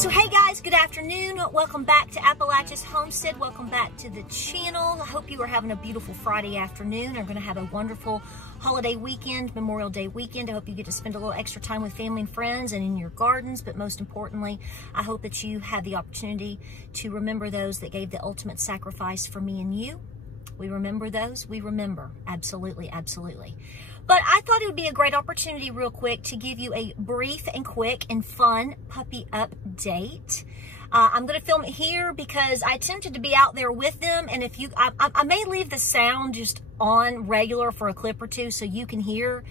So hey guys, good afternoon. Welcome back to Appalachia's Homestead. Welcome back to the channel. I hope you are having a beautiful Friday afternoon. Are going to have a wonderful holiday weekend, Memorial Day weekend. I hope you get to spend a little extra time with family and friends and in your gardens. But most importantly, I hope that you have the opportunity to remember those that gave the ultimate sacrifice for me and you. We remember those. We remember. Absolutely, absolutely. But I thought it would be a great opportunity real quick to give you a brief and quick and fun puppy update. I'm going to film it here because I attempted to be out there with them. And if you, I may leave the sound just on regular for a clip or two so you can hear.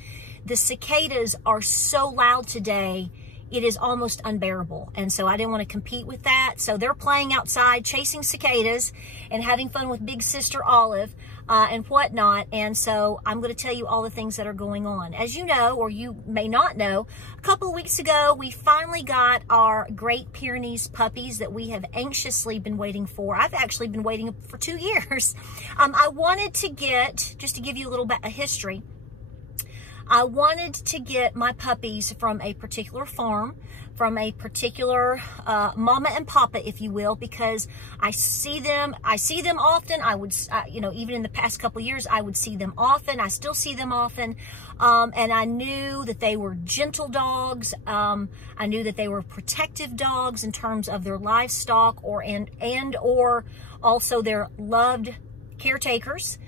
The cicadas are so loud today. It is almost unbearable. And so I didn't want to compete with that. So they're playing outside, chasing cicadas and having fun with Big Sister Olive and whatnot. And so I'm going to tell you all the things that are going on. As you know, or you may not know, a couple of weeks ago, we finally got our Great Pyrenees puppies that we have anxiously been waiting for. I've actually been waiting for 2 years. I wanted to get, just to give you a little bit of history, I wanted to get my puppies from a particular farm, from a particular mama and papa, if you will, because I see them often. I would, you know, even in the past couple of years, I would see them often. I still see them often. And I knew that they were gentle dogs. I knew that they were protective dogs in terms of their livestock or also their loved caretakers.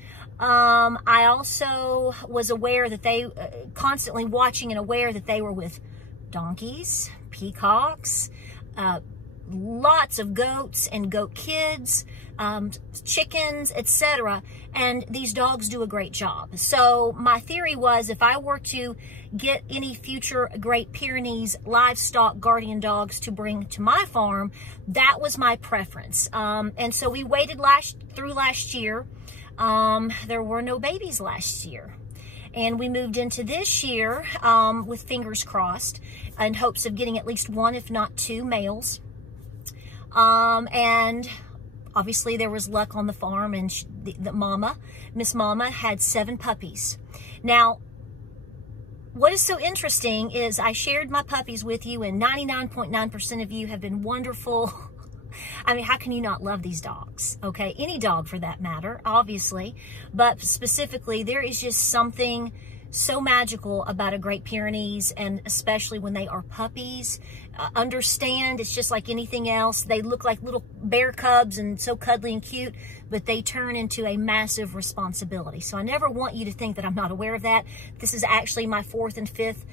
I also was aware that they, constantly watching and aware that they were with donkeys, peacocks, lots of goats and goat kids, chickens, etc. And these dogs do a great job. So my theory was if I were to get any future Great Pyrenees livestock guardian dogs to bring to my farm, that was my preference. And so we waited through last year. There were no babies last year. And we moved into this year with fingers crossed in hopes of getting at least one, if not two, males. And obviously there was luck on the farm, and Miss Mama, had 7 puppies. Now, what is so interesting is I shared my puppies with you, and 99.9% of you have been wonderful. I mean, how can you not love these dogs? Okay, any dog for that matter, obviously. But specifically, there is just something so magical about a Great Pyrenees, and especially when they are puppies. Understand, it's just like anything else. They look like little bear cubs and so cuddly and cute, but they turn into a massive responsibility. So I never want you to think that I'm not aware of that. This is actually my 4th and 5th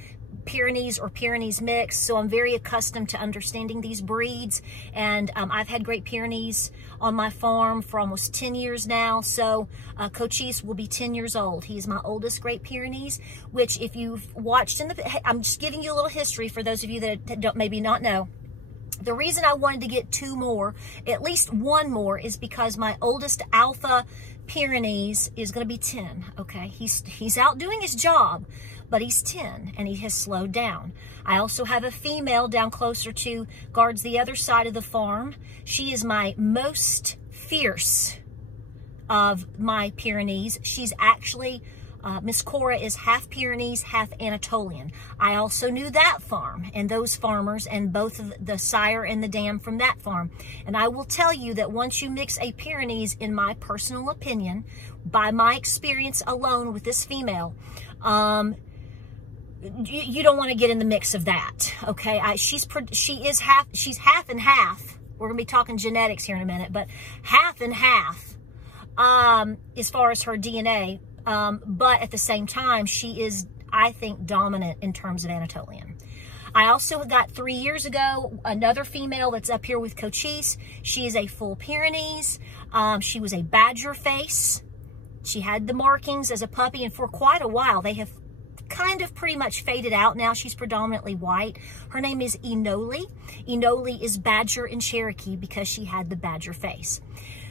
Pyrenees or Pyrenees mix, so I'm very accustomed to understanding these breeds. And I've had Great Pyrenees on my farm for almost 10 years now. So Cochise will be 10 years old. He is my oldest Great Pyrenees, which if you've watched I'm just giving you a little history for those of you that don't maybe not know. The reason I wanted to get 2 more, at least 1 more, is because my oldest Alpha Pyrenees is going to be 10. Okay, he's out doing his job, but he's 10 and he has slowed down. I also have a female down closer to guards the other side of the farm. She is my most fierce of my Pyrenees. She's actually, Miss Cora is half Pyrenees, half Anatolian. I also knew that farm and those farmers and both the sire and the dam from that farm. And I will tell you that once you mix a Pyrenees, in my personal opinion, by my experience alone with this female, you don't want to get in the mix of that, okay? She's half and half. We're gonna be talking genetics here in a minute, but half and half as far as her DNA. But at the same time, she is, I think, dominant in terms of Anatolian. I also got 3 years ago another female that's up here with Cochise. She is a full Pyrenees. She was a badger face. She had the markings as a puppy, and for quite a while they have kind of pretty much faded out now. She's predominantly white. Her name is Enoli. Enoli is badger in Cherokee because she had the badger face.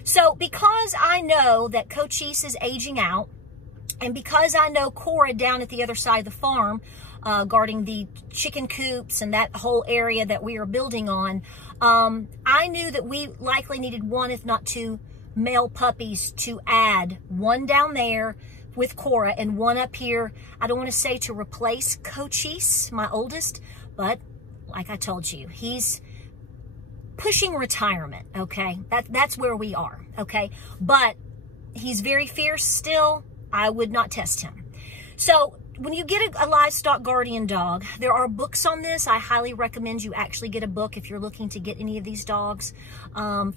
So because I know that Cochise is aging out, and because I know Cora down at the other side of the farm, guarding the chicken coops and that whole area that we are building on, I knew that we likely needed 1, if not 2, male puppies to add. 1 down there with Cora and 1 up here. I don't want to say to replace Cochise, my oldest, but like I told you, he's pushing retirement, okay? That's where we are, okay? But he's very fierce still. I would not test him. So when you get a livestock guardian dog, there are books on this. I highly recommend you actually get a book if you're looking to get any of these dogs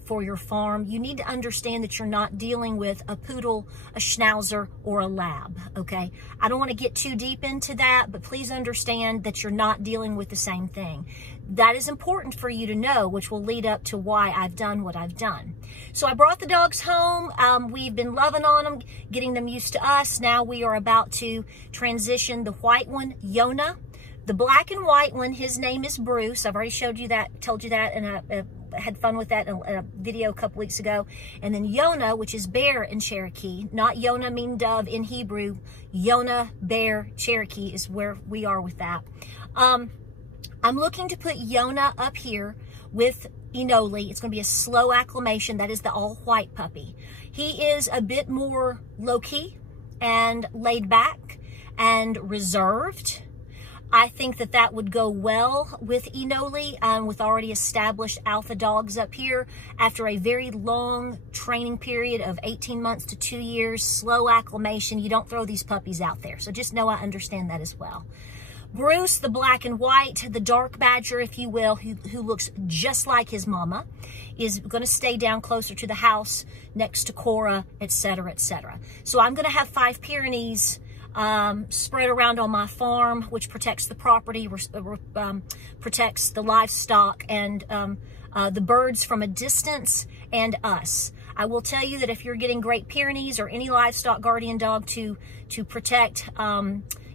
for your farm. You need to understand that you're not dealing with a poodle, a schnauzer, or a lab, okay? I don't want to get too deep into that, but please understand that you're not dealing with the same thing. That is important for you to know, which will lead up to why I've done what I've done. So I brought the dogs home. We've been loving on them, getting them used to us. Now we are about to transition the white one, Yona. The black and white one, his name is Bruce. I've already showed you that, told you that, and I had fun with that in a video a couple weeks ago. And then Yona, which is bear in Cherokee, not Yona mean dove in Hebrew. Yona, bear, Cherokee is where we are with that. I'm looking to put Yona up here with Enoli. It's going to be a slow acclimation. That is the all-white puppy. He is a bit more low-key and laid back and reserved. I think that that would go well with Enoli, with already established alpha dogs up here. After a very long training period of 18 months to 2 years, slow acclimation, you don't throw these puppies out there. So just know I understand that as well. Bruce, the black and white, the dark badger, if you will, who looks just like his mama, is going to stay down closer to the house next to Cora, etc., etc. So I'm going to have 5 Pyrenees spread around on my farm, which protects the property, protects the livestock and the birds from a distance, and us. I will tell you that if you're getting Great Pyrenees or any livestock guardian dog to protect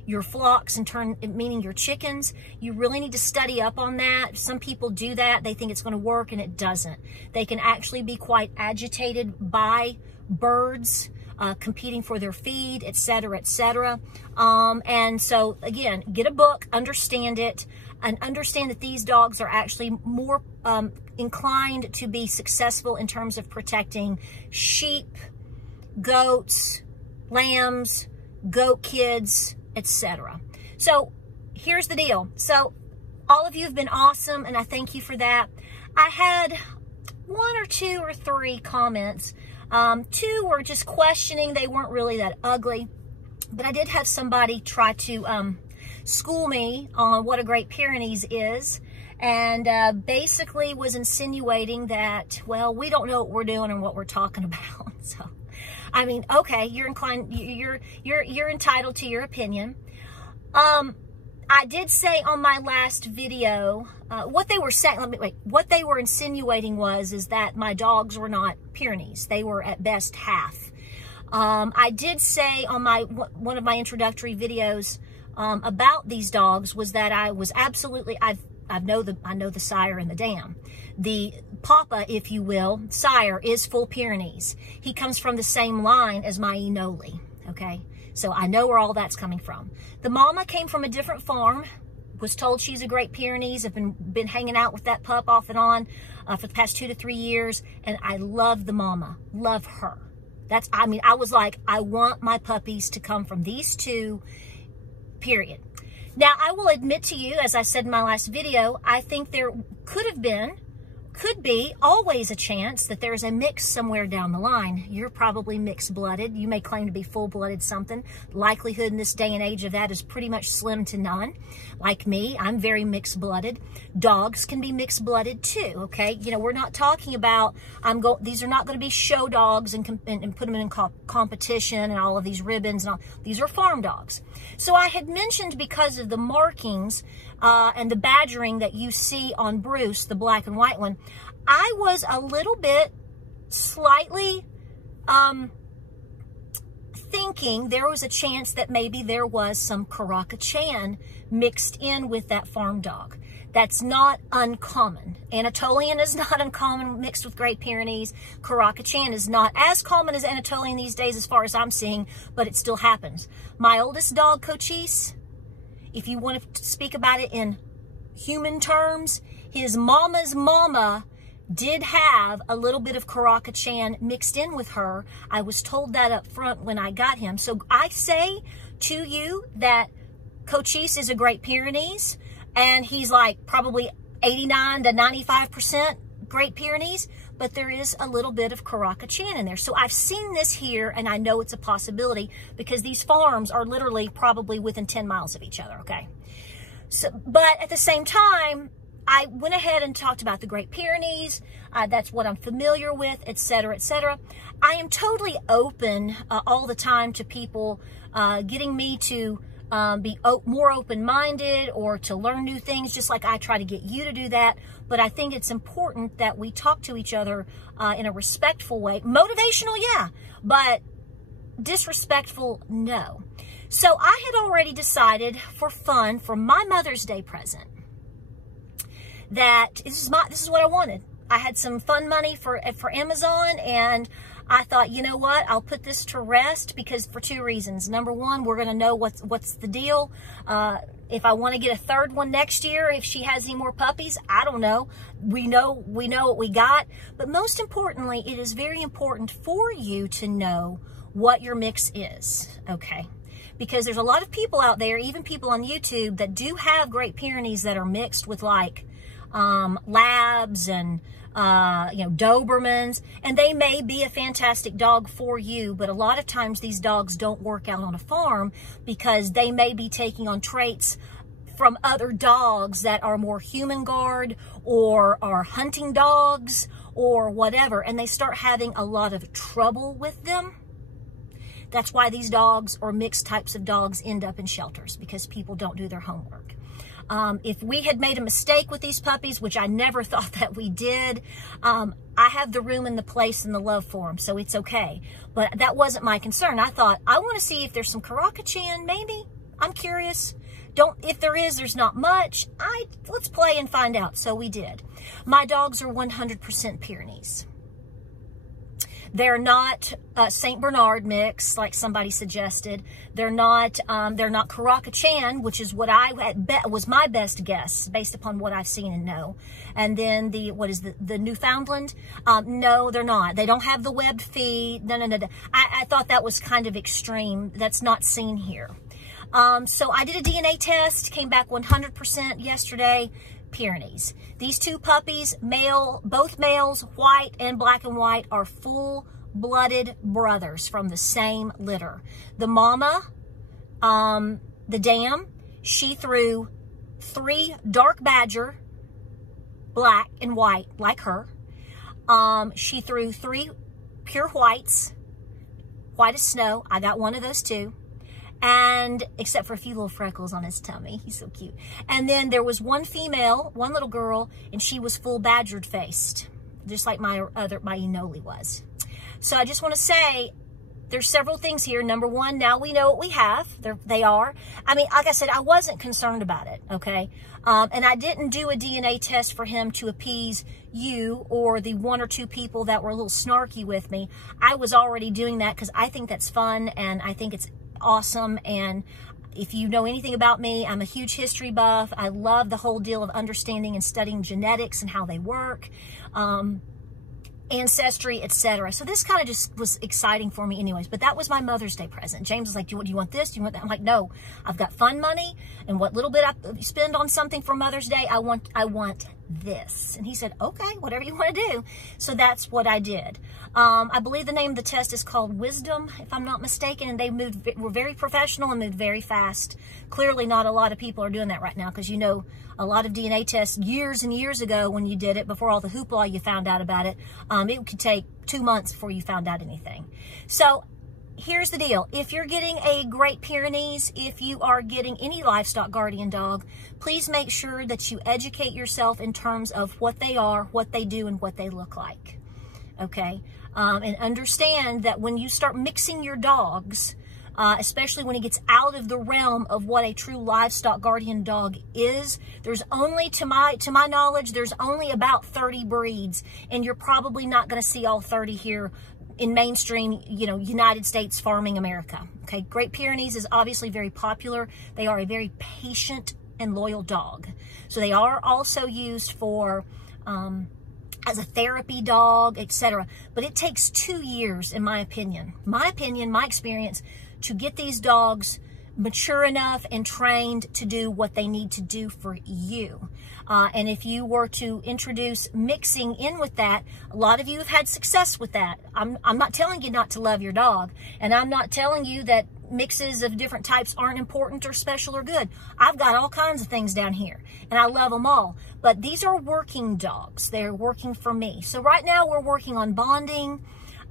your flocks meaning your chickens, you really need to study up on that. Some people do that. They think it's going to work, and it doesn't. They can actually be quite agitated by birds competing for their feed, etc., etc. And so, again, get a book, understand it, and understand that these dogs are actually more inclined to be successful in terms of protecting sheep, goats, lambs, goat kids, etc. So here's the deal. So all of you have been awesome, and I thank you for that. I had 1 or 2 or 3 comments. 2 were just questioning. They weren't really that ugly, but I did have somebody try to school me on what a Great Pyrenees is, and basically was insinuating that, well, we don't know what we're doing and what we're talking about. So I mean, okay, you're entitled to your opinion. I did say on my last video, what they were saying, what they were insinuating is that my dogs were not Pyrenees. They were at best half. I did say on one of my introductory videos about these dogs was that I was absolutely, I know the sire and the dam. The papa, if you will, sire, is full Pyrenees. He comes from the same line as my Enoli, okay? So I know where all that's coming from. The mama came from a different farm, was told she's a Great Pyrenees. I've been hanging out with that pup off and on for the past 2 to 3 years, and I love the mama, love her. I was like, I want my puppies to come from these 2, period. Now, I will admit to you, as I said in my last video, I think there could be always a chance that there's a mix somewhere down the line. You're probably mixed-blooded. You may claim to be full-blooded something. Likelihood in this day and age of that is pretty much slim to none. Like me, I'm very mixed-blooded. Dogs can be mixed-blooded too, okay? You know, we're not talking about, these are not going to be show dogs and put them in competition and all of these ribbons and all. These are farm dogs. So I had mentioned, because of the markings and the badgering that you see on Bruce, the black and white one, I was a little bit slightly thinking there was a chance that maybe there was some Karaka-Chan mixed in with that farm dog. That's not uncommon. Anatolian is not uncommon mixed with Great Pyrenees. Karaka-Chan is not as common as Anatolian these days as far as I'm seeing, but it still happens. My oldest dog, Cochise, if you want to speak about it in human terms, his mama's mama did have a little bit of Karaka-Chan mixed in with her. I was told that up front when I got him. So I say to you that Cochise is a Great Pyrenees, and he's like probably 89 to 95% Great Pyrenees, but there is a little bit of Caracachan in there. So I've seen this here, and I know it's a possibility because these farms are literally probably within 10 miles of each other, okay? So, but at the same time, I went ahead and talked about the Great Pyrenees. That's what I'm familiar with, etc., etc. I am totally open all the time to people getting me to be more open-minded or to learn new things, just like I try to get you to do that. But I think it's important that we talk to each other in a respectful way. Motivational, yeah, but disrespectful, no. So I had already decided for fun, for my Mother's Day present, that this is what I wanted. I had some fun money for Amazon, and I thought, you know what, I'll put this to rest because for two reasons. Number one, we're going to know what's the deal. If I want to get a third one next year, if she has any more puppies, I don't know. We know what we got. But most importantly, it is very important for you to know what your mix is, okay? Because there's a lot of people out there, even people on YouTube, that do have Great Pyrenees that are mixed with like Labs and Dobermans, and they may be a fantastic dog for you, but a lot of times these dogs don't work out on a farm because they may be taking on traits from other dogs that are more human guard or are hunting dogs or whatever, and they start having a lot of trouble with them. That's why these dogs or mixed types of dogs end up in shelters, because people don't do their homework. If we had made a mistake with these puppies, which I never thought that we did, I have the room and the place and the love for them, so it's okay. But that wasn't my concern. I thought, I want to see if there's some Caracachan, maybe. I'm curious. If there is, there's not much. Let's play and find out. So we did. My dogs are 100% Pyrenees. They're not St. Bernard mix, like somebody suggested. They're not Caracachan, which is what was my best guess based upon what I've seen and know. And then the Newfoundland? No, they're not. They don't have the webbed feet. No. I thought that was kind of extreme. That's not seen here. So I did a DNA test, came back 100% yesterday. Pyrenees. These two puppies, both males, white and black and white, are full-blooded brothers from the same litter. The mama, the dam, she threw 3 dark badger, black and white, like her. She threw 3 pure whites, white as snow. I got one of those too. And except for a few little freckles on his tummy. He's so cute. And then there was one female, one little girl, and she was full badgered faced, just like my Enoli was. So I just want to say, there's several things here. Number one, now we know what we have. They are. I mean, like I said, I wasn't concerned about it, okay? And I didn't do a DNA test for him to appease you or the 1 or 2 people that were a little snarky with me. I was already doing that because I think that's fun, and I think it's awesome. And if you know anything about me, I'm a huge history buff. I love the whole deal of understanding and studying genetics and how they work, ancestry, etc. So this kind of just was exciting for me anyways. But that was my Mother's Day present. James was like, do you want this? Do you want that? I'm like, no, I've got fun money, and what little bit I spend on something for Mother's Day, I want this. And he said, okay, whatever you want to do. So that's what I did. I believe the name of the test is called Wisdom, if I'm not mistaken, and they were very professional and moved very fast. Clearly not a lot of people are doing that right now, because you know a lot of DNA tests years and years ago when you did it, before all the hoopla you found out about it, it could take 2 months before you found out anything. So here's the deal. If you're getting a Great Pyrenees, if you are getting any livestock guardian dog, please make sure that you educate yourself in terms of what they are, what they do, and what they look like. Okay? And understand that when you start mixing your dogs, especially when it gets out of the realm of what a true livestock guardian dog is, there's only, to my knowledge, there's only about 30 breeds, and you're probably not going to see all 30 here in mainstream, United States farming America. Okay, Great Pyrenees is obviously very popular. They are a very patient and loyal dog. So they are also used for as a therapy dog, etc. But it takes 2 years, in my opinion, my experience, to get these dogs mature enough and trained to do what they need to do for you. And if you were to introduce mixing in with that, a lot of you have had success with that. I'm not telling you not to love your dog, and I'm not telling you that mixes of different types aren't important or special or good. I've got all kinds of things down here, and I love them all. But these are working dogs. They're working for me. So right now we're working on bonding.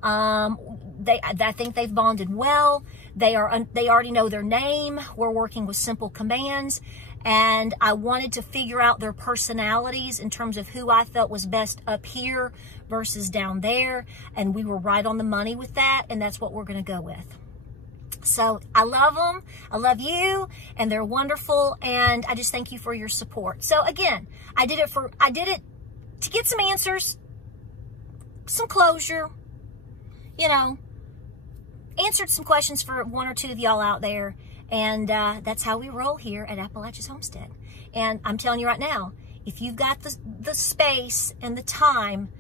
I think they've bonded well. They already know their name. We're working with simple commands. And I wanted to figure out their personalities in terms of who I felt was best up here versus down there. And we were right on the money with that. And that's what we're going to go with. So I love them. I love you, and they're wonderful. And I just thank you for your support. So again, I did it to get some answers, some closure, you know, answered some questions for one or two of y'all out there. And that's how we roll here at Appalachia's Homestead. And I'm telling you right now, if you've got the space and the time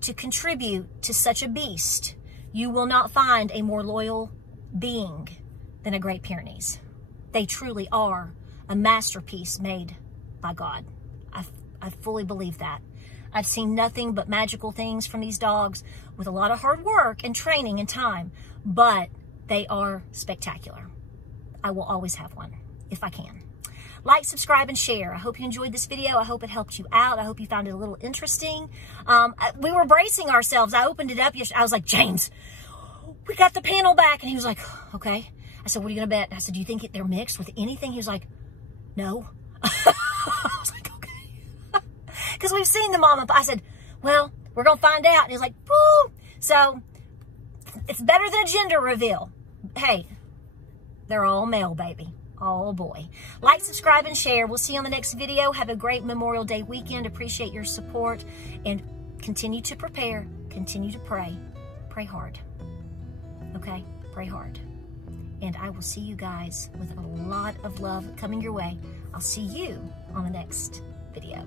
to contribute to such a beast, you will not find a more loyal being than a Great Pyrenees. They truly are a masterpiece made by God. I fully believe that. I've seen nothing but magical things from these dogs with a lot of hard work and training and time, but they are spectacular. I will always have one if I can. Like, subscribe, and share. I hope you enjoyed this video. I hope it helped you out. I hope you found it a little interesting. We were bracing ourselves. I opened it up yesterday. I was like, James, we got the panel back. And he was like, okay. I said, what are you going to bet? I said, do you think they're mixed with anything? He was like, no. I was like, okay. Because we've seen the mama. I said, well, we're going to find out. And he was like, woo. So it's better than a gender reveal. Hey, they're all male, baby. Oh boy. Like, subscribe, and share. We'll see you on the next video. Have a great Memorial Day weekend. Appreciate your support, and continue to prepare. Continue to pray. Pray hard. Okay? Pray hard. And I will see you guys with a lot of love coming your way. I'll see you on the next video.